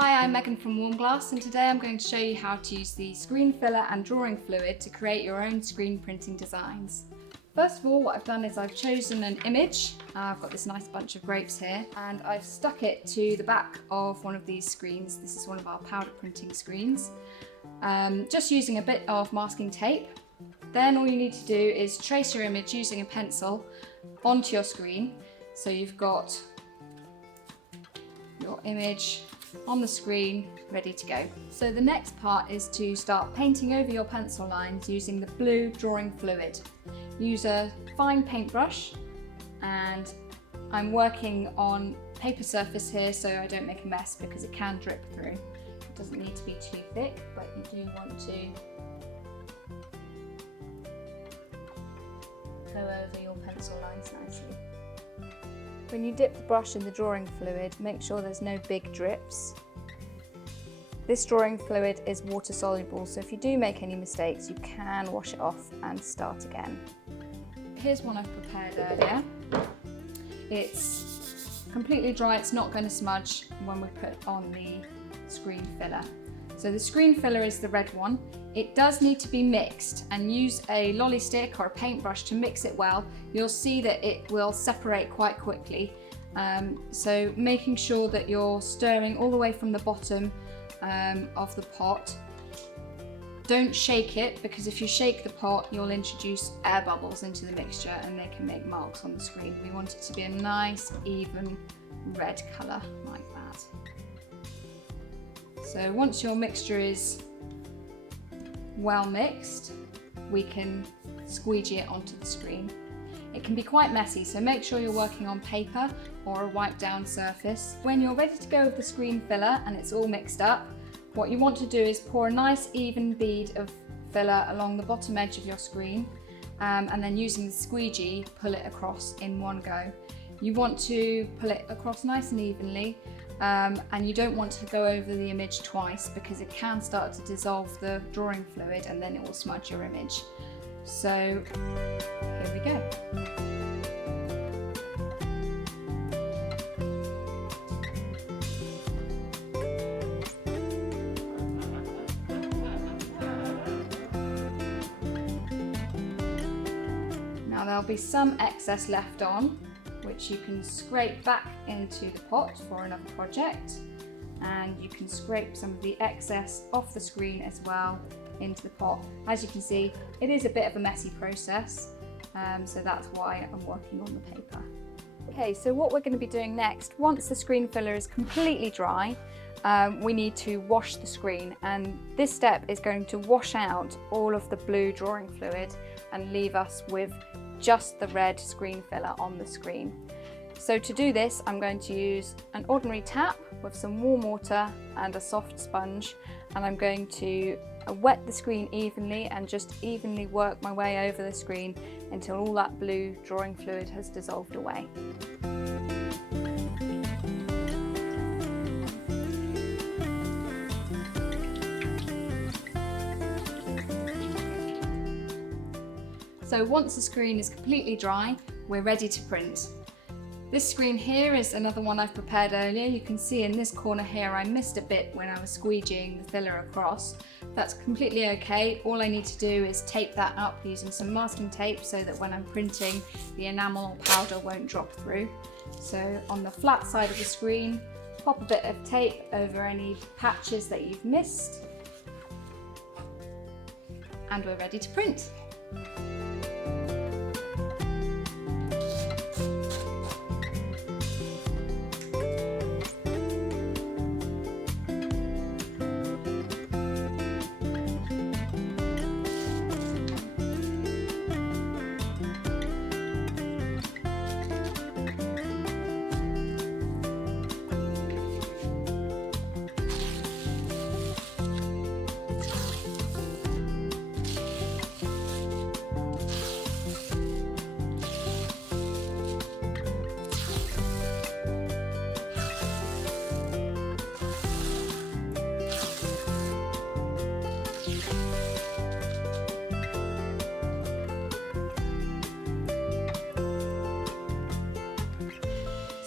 Hi, I'm Megan from Warm Glass, and today I'm going to show you how to use the screen filler and drawing fluid to create your own screen printing designs. First of all, what I've done is I've chosen an image. I've got this nice bunch of grapes here, and I've stuck it to the back of one of these screens. This is one of our powder printing screens. Just using a bit of masking tape. Then all you need to do is trace your image using a pencil onto your screen. So you've got your image on the screen ready to go. So the next part is to start painting over your pencil lines using the blue drawing fluid. Use a fine paintbrush, and I'm working on paper surface here so I don't make a mess because it can drip through. It doesn't need to be too thick, but you do want to go over your pencil lines nicely. When you dip the brush in the drawing fluid, make sure there's no big drips. This drawing fluid is water soluble, so if you do make any mistakes, you can wash it off and start again. Here's one I've prepared earlier. It's completely dry, it's not going to smudge when we put on the screen filler. So the screen filler is the red one. It does need to be mixed, and use a lolly stick or a paintbrush to mix it well. You'll see that it will separate quite quickly. So making sure that you're stirring all the way from the bottom of the pot. Don't shake it, because if you shake the pot, you'll introduce air bubbles into the mixture and they can make marks on the screen. We want it to be a nice, even red colour like that. So once your mixture is well mixed, we can squeegee it onto the screen. It can be quite messy, so make sure you're working on paper or a wiped down surface. When you're ready to go with the screen filler and it's all mixed up, what you want to do is pour a nice even bead of filler along the bottom edge of your screen, and then using the squeegee, pull it across in one go. You want to pull it across nice and evenly, and you don't want to go over the image twice, because it can start to dissolve the drawing fluid and then it will smudge your image. So here we go. Now there'll be some excess left on, which you can scrape back into the pot for another project, and you can scrape some of the excess off the screen as well into the pot. As you can see, it is a bit of a messy process, so that's why I'm working on the paper. Okay, so what we're going to be doing next, once the screen filler is completely dry, we need to wash the screen, and this step is going to wash out all of the blue drawing fluid and leave us with just the red screen filler on the screen. So to do this, I'm going to use an ordinary tap with some warm water and a soft sponge, and I'm going to wet the screen evenly and just evenly work my way over the screen until all that blue drawing fluid has dissolved away. So once the screen is completely dry, we're ready to print. This screen here is another one I've prepared earlier. You can see in this corner here I missed a bit when I was squeegeeing the filler across. That's completely okay. All I need to do is tape that up using some masking tape so that when I'm printing, the enamel powder won't drop through. So on the flat side of the screen, pop a bit of tape over any patches that you've missed, and we're ready to print.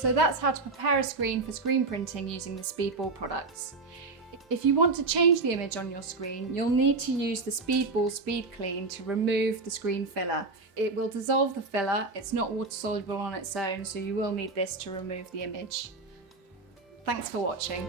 So that's how to prepare a screen for screen printing using the Speedball products. If you want to change the image on your screen, you'll need to use the Speedball Speed Clean to remove the screen filler. It will dissolve the filler, it's not water soluble on its own, so you will need this to remove the image. Thanks for watching.